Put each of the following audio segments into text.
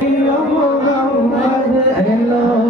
এলো মোহাম্মদ এলো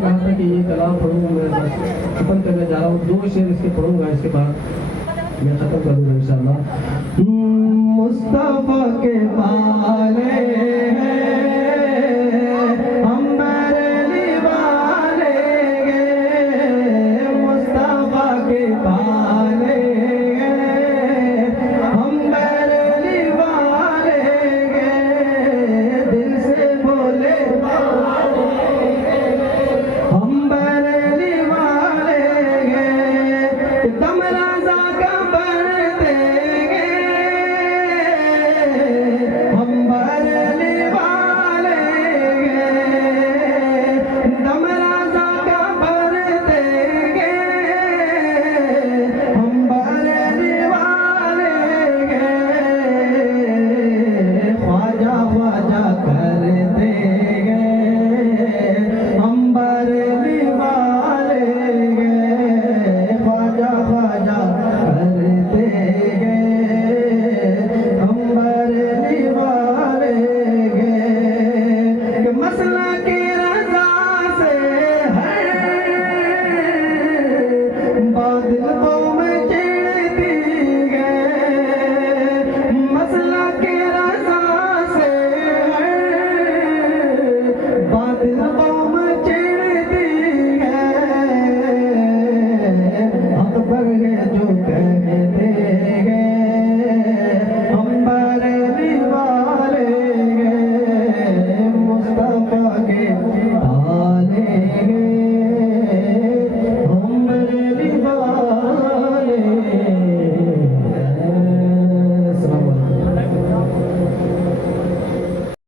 कहा था कि पढ़ूँगा मैं खत्म करने जा रहा हूँ दो शेर पढ़ूँगा इसके बाद मैं खत्म करूँगा इंशाल्लाह मुस्तफ़ा के पाले